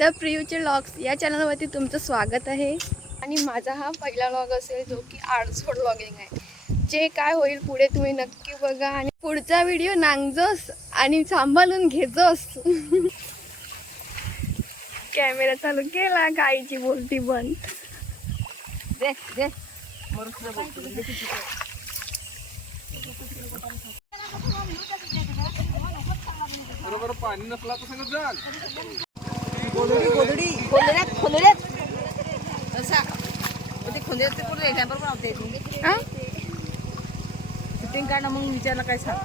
तर प्रियूचे लॉग्स या चॅनलवरती तुमचं स्वागत आहे. आणि माझा हा पहिला लॉग असेल जो की आडसोड लॉगिंग आहे. जे काय होईल पुढे तुम्ही नक्की बघा आणि पुढचा व्हिडिओ नांगजोस आणि सांभाळून घेजोस. कॅमेरा चालू केला गाईची बोलती बंद. दे दे. बरोबर पाणी नसला तर सगळं जाल. मग ते खोलड्यात ते पूर्ण एक्झाम्पल पण आवते? शूटिंग काढणं मग विचारलं काय सांग?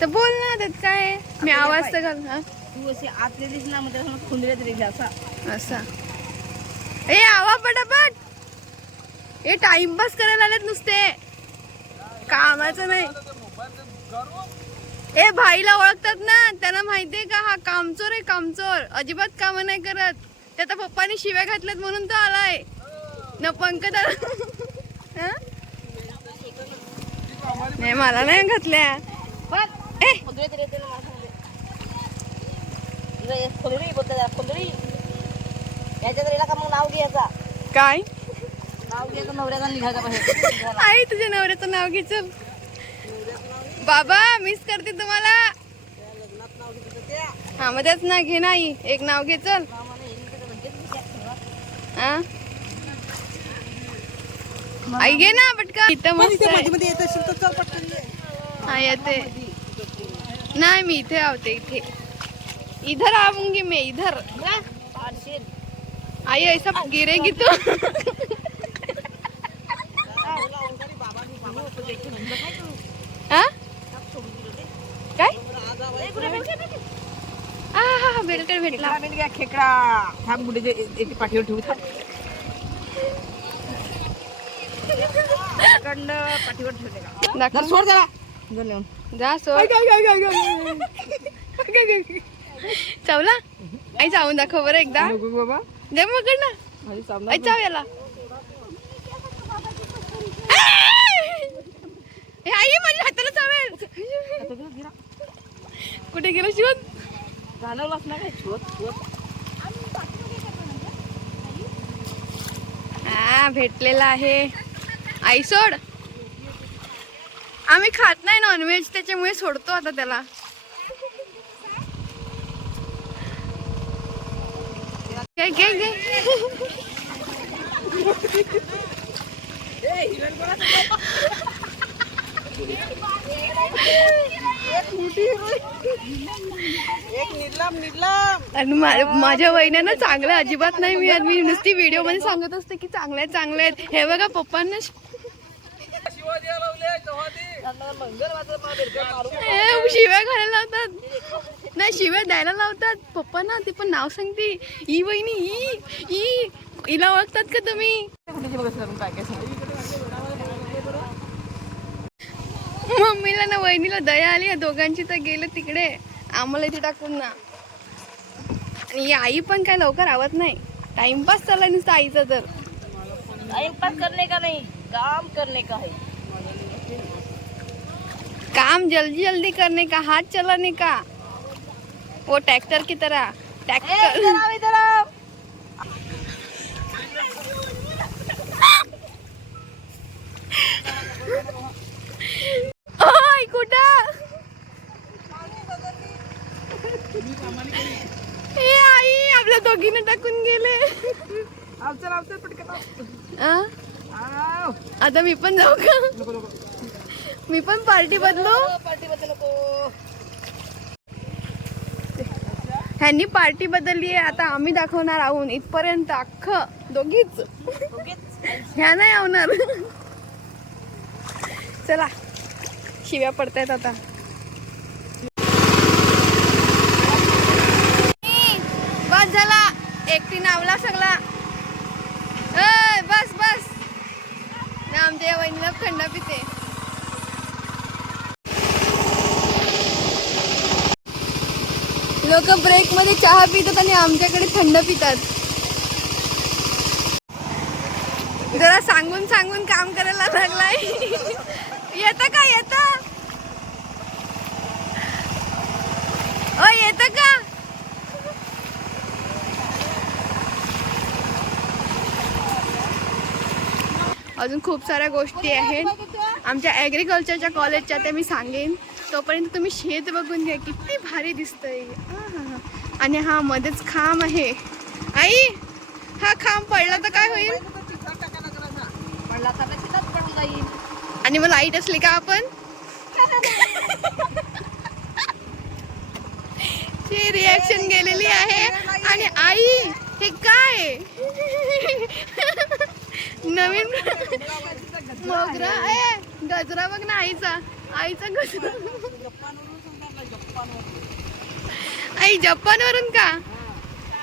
तर बोल ना त्यात काय? मी आवाज तर घाल हा? तू अशी आत गेलीस ना मग त्याला रेखा असा. असा. ए आवा पटापट. हे टाइमपास करायला आलेत नुसते. कामाचं नाही. ए भाईला ओळखतात ना. त्यांना माहितीये का हा कामचोर आहे कामचोर. अजिबात काम नाही करत. त्याच्या पप्पानी शिव्या घातल्यात म्हणून तो आलाय. न पंकज आला. हा? नाही मला नाही घातल्या. काय? नाव घ्यायचं नवऱ्याचा निघायचा बाहेर. आई तुझ्या नवऱ्याचं नाव घ्यायचं बाबा मिस करते तुम्हाला. हा मग ना घे नाही एक नाव घे चल. आई घे ना पटकन. इथं मस्त. हा येते नाही मी इथे आवते इथे. इधर आऊंगी मैं इधर. आई ऐसा गिरेगी तो. हा? हा भेटला खेकडा मिल गया खेकडा. थांब गुडे एकी पाठीवर ठेवू थांब. इकडनं पाठीवर ठेवते का? दाखव. जरा सोड जरा जर नेऊन. जा सोड. चावला? आई चावून दाखव बरं एकदा. बाबा. दे मग ना माझी आई चाव याला. आई माझ्या हाताला चावेल. कुठे गेलो शिवत? घालवलाच ना काय? शोध शोध हा भेटलेला आहे. आई सोड. आम्ही खात नाही नॉनव्हेज त्याच्यामुळे सोडतो आता त्याला. घे आणि मा- माझ्या वहिन्यानं चांगलं अजिबात नाही मी मी नुसती व्हिडिओमध्ये सांगत असते की चांगले आहेत चांगले आहेत. हे बघा पप्पांना शिव्या घालायला लावतात. नाही शिव्या द्यायला लावतात. पप्पा ना ते पण नाव सांगते. ई वहिनी ई ई हिला ओळखतात का तुम्ही? काय काय मम्मीला ना वहिनीला दया आली या दोघांची तर गेलं तिकडे. आम्हाला इथे टाकून ना. आणि ही आई पण काय लवकर आवत नाही. टाइमपास चाललाय नुसतं आईचा तर. टाइम पास करने का नहीं? काम करने का है काम जल्दी जल्दी करने का हाथ चलाने का? वो ट्रैक्टर की तरह. ट्रैक्टर इधर आओ इधर आओ ओय कुठं आई आपल्या दोघीने टाकून गेले. पटकन. आता मी पण जाऊ का? मी पण पार्टी बदलू? पार्टी ह्यांनी पार्टी बदलली आहे. आता आम्ही दाखवणार आहोत. इथपर्यंत अख्खं दोघीच. ह्या नाही आवणार. चला शिव्या पडतायत आता बस झाला एकटी नावला सगळा अय, बस बस ना आमच्या वहिनीला थंड पिते. लोक ब्रेकमध्ये चहा पितात आणि आमच्याकडे थंड पितात. जरा सांगून सांगून काम करायला लागलाय येतं का येतं अ येतं का अजून खूप साऱ्या गोष्टी आहेत. आमच्या ॲग्रिकल्चरच्या कॉलेजच्या त्या मी सांगेन. तोपर्यंत तुम्ही शेत बघून घ्या किती भारी दिसतंय. आणि हा मध्येच खांब आहे. आई हा खांब पडला तर काय होईल? आणि मग लाइट असली का आपण? ची रिॲक्शन गेलेली आहे. आणि आई हे काय? नवीन मोगरा. ए गजरा बघ ना आईचा. आईचा गजरा. आई जपानवरून का?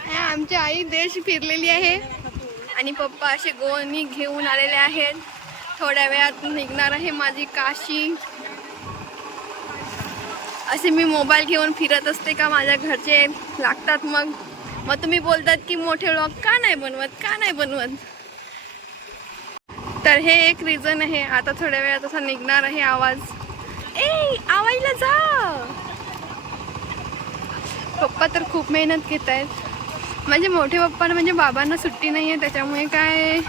हे आमची आई देश फिरलेली आहे. आणि पप्पा असे गोणी घेऊन आलेले आहेत. थोड्या वेळात निघणार आहे माझी काशी. असे मी मोबाईल घेऊन फिरत असते का माझ्या घरचे? लागतात मग. मग तुम्ही बोलतात की मोठे व्लॉग का नाही बनवत? का नाही बनवत? तर हे एक रिझन आहे. आता थोड्या वेळात असा निघणार आहे आवाज. ए आवाजला जा. पप्पा तर खूप मेहनत घेत आहेत. माझे मोठे पप्पा म्हणजे बाबांना सुट्टी नाही आहे त्याच्यामुळे काय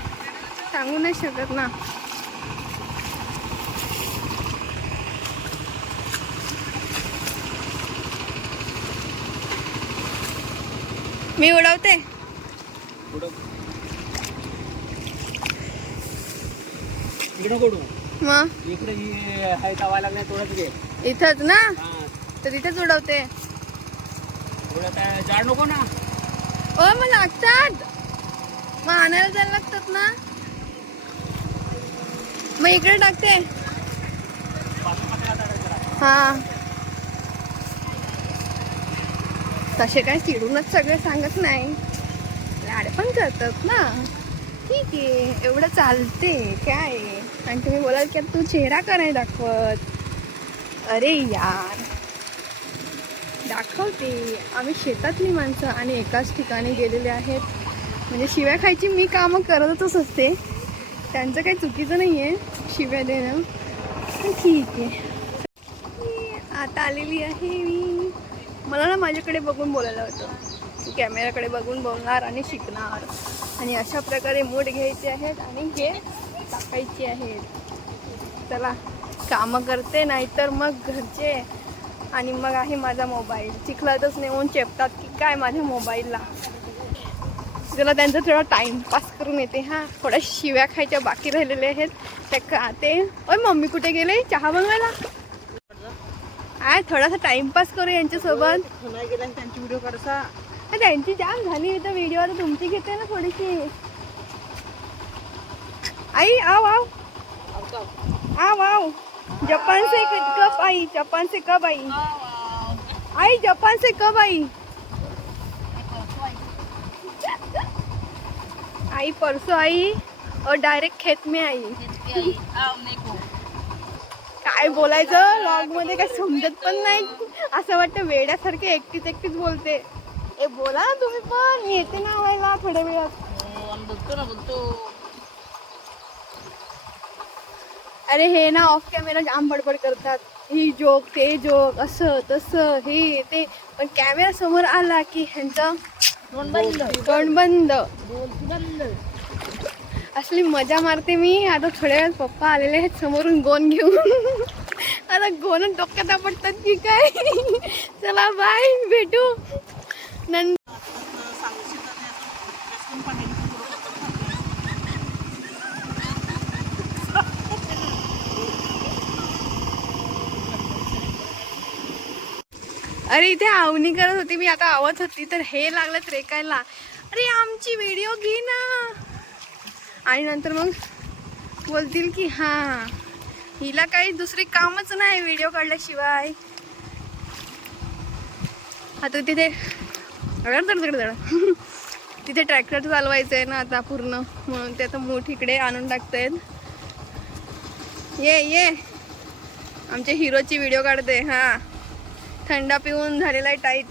सांगू नाही शकत ना. मी उडवते. इकडं कडू मग? इकडे हाय तवा लागल्या थोडंच घे. इथंच ना? तर इथेच उडवते. थोडं काय जाड नको ना. ओ मग लागतात. मग आणायला जायला लागतात ना? मग इकडे टाकते. हा. तसे काय चिडूनच सगळे सांगत नाही. लाड पण करतात ना. ठीक आहे एवढं चालते काय? आहे? आणि तुम्ही बोलाल की तू चेहरा का नाही दाखवत? अरे यार. दाखवते. आम्ही शेतातली माणसं आणि एकाच ठिकाणी गेलेले आहेत. म्हणजे शिव्या खायची मी कामं करतच असते. त्यांचं काही चुकीचं नाही आहे शिव्या देणं. ठीक आहे. आता आलेली आहे मी. मला ना माझ्याकडे बघून बोलायला होतं. की कॅमेराकडे बघून बोलणार आणि शिकणार. आणि अशा प्रकारे मूड घ्यायचे आहेत. आणि हे टाकायचे आहेत. चला कामं करते नाहीतर मग घरचे. आणि मग आहे माझा मोबाईल. चिखलातच नेऊन चेपतात की काय माझ्या मोबाईलला. चला त्यांचा थोडा टाइमपास करून येते हा. थोड्या शिव्या खायच्या बाकी राहिलेल्या आहेत. त्या खाते. ओय मम्मी कुठे गेले? चहा बनवायला? आहे थोडासा टाइमपास करू यांच्यासोबत. त्यांची व्हिडिओ हा, त्यांची जाम झाली. तर व्हिडिओ आता तुमची घेते ना थोडीशी. आई आव आव आव आव जपान से कब आई जपान से कब आई आई जापान से कब आई आई परसों आई और डायरेक्ट खेत में आई काय बोलायचं लॉगमध्ये काय समजत पण नाही असं वाटतं वेड्यासारखे एकटीच एकटीच बोलते ए बोला ना तुम्ही पण येते ना व्हायला थोड्या वेळात बोलतो ना बोलतो अरे हे ना ऑफ कॅमेरा जाम बडबड करतात. ही जोक ते जोक असं तसं हे ते. पण कॅमेरा समोर आला की ह्यांचं तोंड बंद. असली मजा मारते मी. आता थोड्या वेळात पप्पा आलेले आहेत समोरून गोन घेऊन. आता गोन डोक्यात आपटतात की काय? चला बाय भेटू. नं अरे इथे आवनी करत होती मी. आता आवत होती तर हे लागलं रेकायला अरे आमची व्हिडिओ घे ना. आणि नंतर मग बोलतील की हां हिला काही दुसरी कामच नाही व्हिडिओ काढल्याशिवाय. आता तिथे अगं तिथे ट्रॅक्टर चालवायचं आहे ना आता पूर्ण. म्हणून ते आता मूठ इकडे आणून टाकतायत. ये ये. आमच्या हिरोची व्हिडिओ काढते हा. थंडा पिऊन झालेला आहे टाईट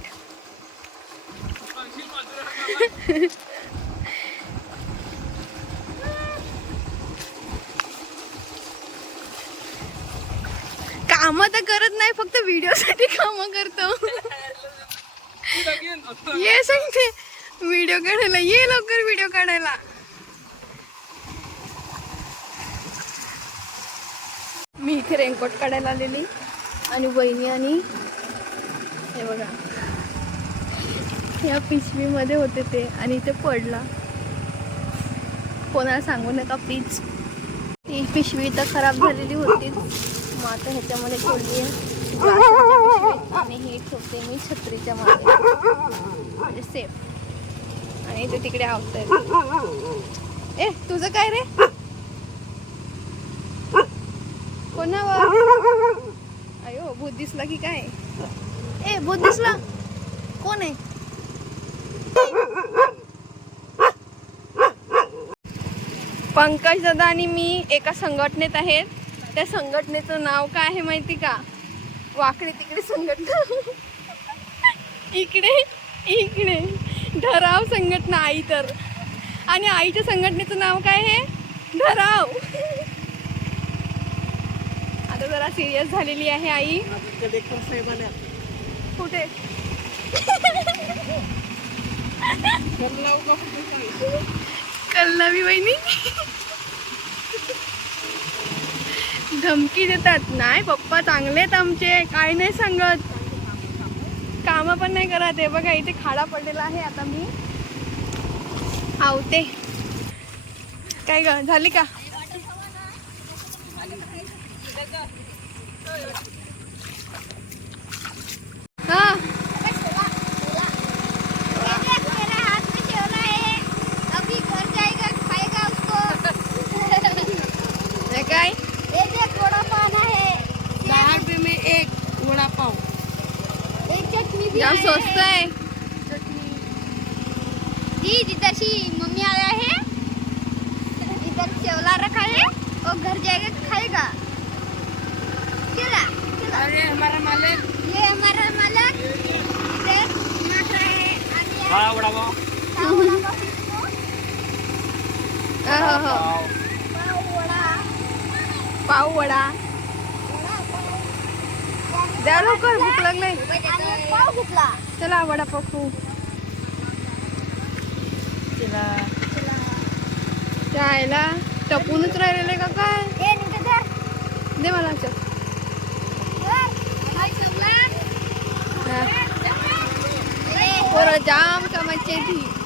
काम तर करत नाही फक्त व्हिडिओ साठी काम करतो. ये सांगते व्हिडिओ काढायला ये लवकर व्हिडिओ काढायला. मी इथे रेनकोट काढायला आलेली आणि वहिनी आणि हे बघा. या पिशवीमध्ये होते ते आणि इथे पडला. कोणाला सांगू नका प्लीज ती पिशवी तर खराब झालेली होतीच मग आता ह्याच्यामध्ये ठेवली आहे. आणि ही ठेवते मी छत्रीच्या मागे. म्हणजे सेफ आणि ते तिकडे आवत ए तुझं काय रे? कोणावर? अयो भूत दिसला की काय? ए भूत दिसला. कोण आहे? पंकज दादा आणि मी एका संघटनेत आहेत. त्या संघटनेचं नाव काय आहे माहिती का? वाकडे तिकडे संघटना. इकडे इकडे. धराव संघटना आई तर. आणि आईच्या संघटनेचं नाव काय आहे? धराव. आता जरा सिरियस झालेली आहे आई. कुठे? कल्लावी बहिणी धमकी देतात. नाही पप्पा चांगले आहेत आमचे. काय नाही सांगत. काम पण नाही करत. आहे बघा इथे खाडा पडलेला आहे आता मी. आवते. काय ग झाली का हा हे काय दहा रुपये में एक वड़ा पाव जाम स्वस्त आहे जी जिधर मम्मी आया है इधर चेवला रखा है और घर जाएगा खाएगा चला चला. अरे हमारा मालिक. ये हमारा मालक. इधर नाच रहा है आगे हा हा, हा, हा. पाव. वडा. पाव वडा. द्या लवकर भूक लागले. चला वडापाव खाऊ. चला. चायला टपूनच राहिलेले का काय? दे मला चल पोरं जाम कामाची आहे ती